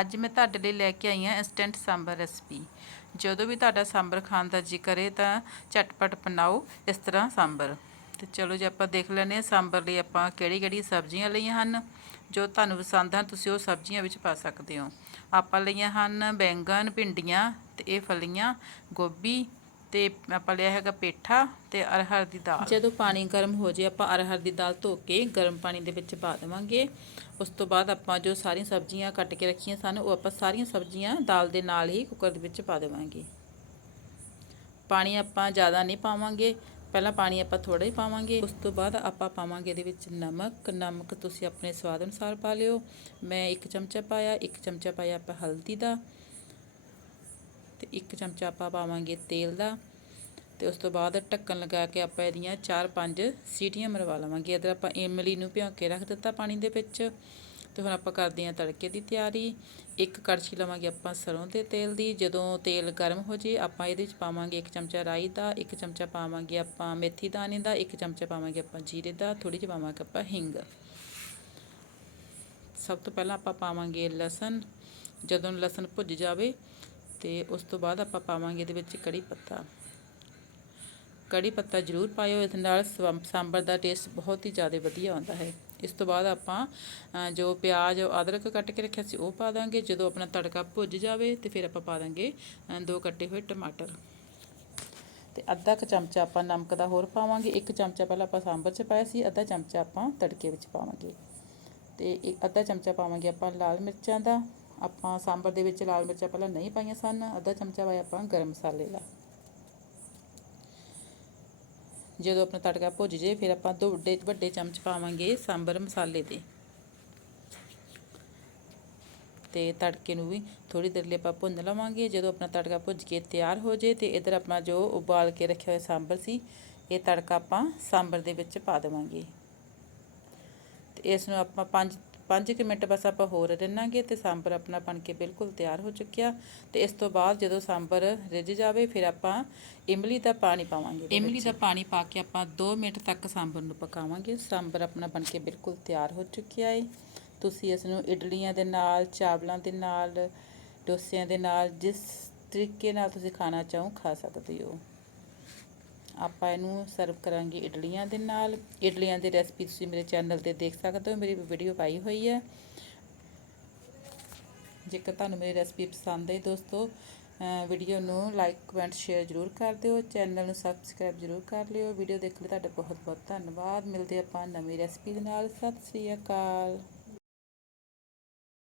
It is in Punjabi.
ਅੱਜ ਮੈਂ ਤੁਹਾਡੇ ਲਈ ਲੈ ਕੇ ਆਈ ਹਾਂ ਇਨਸਟੈਂਟ ਸਾਂਬਰ ਰੈਸਪੀ ਜਦੋਂ ਵੀ ਤੁਹਾਡਾ ਸਾਂਬਰ ਖਾਣ ਦਾ ਜੀ ਕਰੇ ਤਾਂ ਝਟਪਟ ਬਣਾਓ ਇਸ ਤਰ੍ਹਾਂ ਸਾਂਬਰ। ਤੇ ਚਲੋ ਜੇ, ਆਪਾਂ ਦੇਖ ਲੈਂਦੇ ਹਾਂ ਸਾਂਬਰ ਲਈ ਆਪਾਂ ਕਿਹੜੀ ਕਿਹੜੀ ਸਬਜ਼ੀਆਂ ਲਈਆਂ ਹਨ। ਜੋ ਤੁਹਾਨੂੰ ਪਸੰਦ ਹਨ, ਤੁਸੀਂ ਉਹ ਸਬਜ਼ੀਆਂ ਵਿੱਚ ਪਾ ਸਕਦੇ ਹੋ। ਆਪਾਂ ਲਈਆਂ ਹਨ ਬੈਂਗਣ, ਭਿੰਡੀਆਂ ਤੇ ਇਹ ਫਲੀਆਂ, ਗੋਭੀ ਤੇ ਆਪਾਂ ਲਿਆ ਹੈਗਾ ਪੇਠਾ ਤੇ ਅਰਹਰ ਦੀ ਦਾਲ। ਜਦੋਂ ਪਾਣੀ ਗਰਮ ਹੋ ਜੇ, ਆਪਾਂ ਅਰਹਰ ਦੀ ਦਾਲ ਧੋ ਕੇ ਗਰਮ ਪਾਣੀ ਦੇ ਵਿੱਚ ਪਾ ਦੇਵਾਂਗੇ। ਉਸ ਤੋਂ ਬਾਅਦ ਆਪਾਂ ਜੋ ਸਾਰੀਆਂ ਸਬਜ਼ੀਆਂ ਕੱਟ ਕੇ ਰੱਖੀਆਂ ਸਨ, ਉਹ ਆਪਾਂ ਸਾਰੀਆਂ ਸਬਜ਼ੀਆਂ ਦਾਲ ਦੇ ਨਾਲ ਹੀ ਕੁੱਕਰ ਦੇ ਵਿੱਚ ਪਾ ਦੇਵਾਂਗੇ। ਪਾਣੀ ਆਪਾਂ ਜ਼ਿਆਦਾ ਨਹੀਂ ਪਾਵਾਂਗੇ। ਪਹਿਲਾਂ ਪਾਣੀ ਆਪਾਂ ਥੋੜਾ ਹੀ ਪਾਵਾਂਗੇ। ਉਸ ਤੋਂ ਬਾਅਦ ਆਪਾਂ ਪਾਵਾਂਗੇ ਇਹਦੇ ਵਿੱਚ ਨਮਕ। ਨਮਕ ਤੁਸੀਂ ਆਪਣੇ ਸਵਾਦ ਅਨੁਸਾਰ ਪਾ ਲਿਓ। ਮੈਂ ਇੱਕ ਚਮਚਾ ਪਾਇਆ, ਇੱਕ ਚਮਚਾ ਪਾਇਆ ਆਪਾਂ ਹਲਦੀ ਦਾ। ਤੇ ਇੱਕ ਚਮਚਾ ਆਪਾਂ ਪਾਵਾਂਗੇ ਤੇਲ ਦਾ ਤੇ ਉਸ ਤੋਂ ਬਾਅਦ ਢੱਕਣ ਲਗਾ ਕੇ ਆਪਾਂ ਇਹਦੀਆਂ 4-5 ਸੀਟੀਆਂ ਮਰਵਾ ਲਵਾਂਗੇ। ਇਧਰ ਆਪਾਂ ਇਮਲੀ ਨੂੰ ਭਿਓ ਕੇ ਰੱਖ ਦਿੱਤਾ ਪਾਣੀ ਦੇ ਵਿੱਚ, ਤੇ ਹੁਣ ਆਪਾਂ ਕਰਦੇ ਹਾਂ ਤੜਕੇ ਦੀ ਤਿਆਰੀ। ਇੱਕ ਕੜਛੀ ਲਵਾਂਗੇ ਆਪਾਂ ਸਰੋਂ ਦੇ ਤੇਲ ਦੀ। ਜਦੋਂ ਤੇਲ ਗਰਮ ਹੋ ਜੇ, ਆਪਾਂ ਇਹਦੇ ਵਿੱਚ ਪਾਵਾਂਗੇ ਇੱਕ ਚਮਚਾ ਰਾਈ ਦਾ, ਇੱਕ ਚਮਚਾ ਪਾਵਾਂਗੇ ਆਪਾਂ ਮੇਥੀ ਦਾਣੇ ਦਾ, ਇੱਕ ਚਮਚਾ ਪਾਵਾਂਗੇ ਆਪਾਂ ਜੀਰੇ ਦਾ ਥੋੜੀ ਜਿਹੀ ਪਾਵਾਂਗੇ ਆਪਾਂ ਹਿੰਗ। ਸਭ ਤੋਂ ਪਹਿਲਾਂ ਆਪਾਂ ਪਾਵਾਂਗੇ ਲਸਣ। ਜਦੋਂ ਲਸਣ ਭੁੱਜ ਜਾਵੇ ਤੇ ਉਸ ਤੋਂ ਬਾਅਦ ਆਪਾਂ ਪਾਵਾਂਗੇ ਇਹਦੇ ਵਿੱਚ ਕੜੀ ਪੱਤਾ। ਕੜੀ ਪੱਤਾ ਜ਼ਰੂਰ ਪਾਇਓ ਇਸ ਨਾਲ ਸਾਂਬਰ ਦਾ ਟੇਸਟ ਬਹੁਤ ਹੀ ਜ਼ਿਆਦਾ ਵਧੀਆ ਆਉਂਦਾ ਹੈ। ਇਸ ਤੋਂ ਬਾਅਦ ਆਪਾਂ ਜੋ ਪਿਆਜ਼, ਅਦਰਕ ਕੱਟ ਕੇ ਰੱਖਿਆ ਸੀ, ਉਹ ਪਾ ਦਾਂਗੇ। ਜਦੋਂ ਆਪਣਾ ਤੜਕਾ ਭੁੱਜ ਜਾਵੇ ਤੇ ਫਿਰ ਆਪਾਂ ਪਾ ਦਾਂਗੇ ਦੋ ਕੱਟੇ ਹੋਏ ਟਮਾਟਰ। ਤੇ ਅੱਧਾ ਕੁ ਚਮਚਾ ਆਪਾਂ ਨਮਕ ਦਾ ਹੋਰ ਪਾਵਾਂਗੇ। ਇੱਕ ਚਮਚਾ ਪਹਿਲਾਂ ਆਪਾਂ ਸਾਂਬਰ 'ਚ ਪਾਇਆ ਸੀ, ਅੱਧਾ ਚਮਚਾ ਆਪਾਂ ਤੜਕੇ ਵਿੱਚ ਪਾਵਾਂਗੇ। ਤੇ ਇੱਕ, ਅੱਧਾ ਚਮਚਾ ਪਾਵਾਂਗੇ ਆਪਾਂ ਲਾਲ ਮਿਰਚਾਂ ਦਾ। ਆਪਾਂ ਸਾਂਬਰ ਦੇ ਵਿੱਚ ਲਾਲ ਮਿਰਚਾਂ ਪਹਿਲਾਂ ਨਹੀਂ ਪਾਈਆਂ ਸਨ, ਅੱਧਾ ਚਮਚਾ ਪਾਇਆ ਆਪਾਂ ਗਰਮ ਮਸਾਲੇ ਦਾ। ਜਦੋਂ ਆਪਣਾ ਤੜਕਾ ਭੁੱਜ ਜੇ, ਫਿਰ ਆਪਾਂ ਦੋ ਵੱਡੇ ਵੱਡੇ ਚਮਚ ਪਾਵਾਂਗੇ ਸਾਂਬਰ ਮਸਾਲੇ ਦੇ। ਤੇ ਤੜਕੇ ਨੂੰ ਵੀ ਥੋੜੀ ਦੇਰ ਲਈ ਆਪਾਂ ਭੁੰਨ ਲਵਾਂਗੇ। ਜਦੋਂ ਆਪਣਾ ਤੜਕਾ ਭੁੱਜ ਕੇ ਤਿਆਰ ਹੋ ਜੇ ਤੇ ਇਧਰ ਆਪਣਾ ਜੋ ਉਬਾਲ ਕੇ ਰੱਖਿਆ ਹੋਇਆ ਸਾਂਬਰ ਸੀ, ਇਹ ਤੜਕਾ ਆਪਾਂ ਸਾਂਬਰ ਦੇ ਵਿੱਚ ਪਾ ਦੇਵਾਂਗੇ। ਤੇ ਇਸ ਨੂੰ ਆਪਾਂ 5 5 ਕਿ ਮਿੰਟ ਬਸ ਆਪਾਂ ਹੋਰ ਰਿੰਨਾਂਗੇ ਤੇ ਸਾਂਬਰ ਆਪਣਾ ਬਣ ਕੇ ਬਿਲਕੁਲ ਤਿਆਰ ਹੋ ਚੁੱਕਿਆ। ਤੇ ਇਸ ਤੋਂ ਬਾਅਦ ਜਦੋਂ ਸਾਂਬਰ ਰਿੱਝ ਜਾਵੇ ਫਿਰ ਆਪਾਂ ਇਮਲੀ ਦਾ ਪਾਣੀ ਪਾਵਾਂਗੇ ਇਮਲੀ ਦਾ ਪਾਣੀ ਪਾ ਕੇ ਆਪਾਂ 2 ਮਿੰਟ ਤੱਕ ਸਾਂਬਰ ਨੂੰ ਪਕਾਵਾਂਗੇ। ਸਾਂਬਰ ਆਪਣਾ ਬਣ ਕੇ ਬਿਲਕੁਲ ਤਿਆਰ ਹੋ ਚੁੱਕਿਆ ਹੈ ਤੁਸੀਂ ਇਸ ਨੂੰ ਇਡਲੀਆਂ ਦੇ ਨਾਲ ਚਾਵਲਾਂ ਦੇ ਨਾਲ ਡੋਸਿਆਂ ਦੇ ਨਾਲ ਜਿਸ ਤਰੀਕੇ ਨਾਲ ਤੁਸੀਂ ਖਾਣਾ ਚਾਹੋ ਖਾ ਸਕਦੇ ਹੋ। ਆਪਾਂ ਇਹਨੂੰ ਸਰਵ ਕਰਾਂਗੇ ਇਡਲੀਆਂ ਦੇ ਨਾਲ। ਇਡਲੀਆਂ ਦੀ ਰੈਸਪੀ ਤੁਸੀਂ ਮੇਰੇ ਚੈਨਲ ਤੇ ਦੇਖ ਸਕਦੇ ਹੋ, ਮੇਰੀ ਵੀਡੀਓ ਪਾਈ ਹੋਈ ਹੈ। ਜੇਕਰ ਤੁਹਾਨੂੰ ਮੇਰੀ ਰੈਸਪੀ ਪਸੰਦ ਆਈ ਦੋਸਤੋ ਵੀਡੀਓ ਨੂੰ ਲਾਈਕ ਕਮੈਂਟ ਸ਼ੇਅਰ ਜ਼ਰੂਰ ਕਰ ਦਿਓ। ਚੈਨਲ ਨੂੰ ਸਬਸਕ੍ਰਾਈਬ ਜ਼ਰੂਰ ਕਰ ਲਿਓ। ਵੀਡੀਓ ਦੇਖਣ ਲਈ ਤੁਹਾਡਾ ਬਹੁਤ ਬਹੁਤ ਧੰਨਵਾਦ। ਮਿਲਦੇ ਆਪਾਂ ਨਵੀਂ ਰੈਸਪੀ ਦੇ ਨਾਲ। ਸਤਿ ਸ੍ਰੀ ਅਕਾਲ।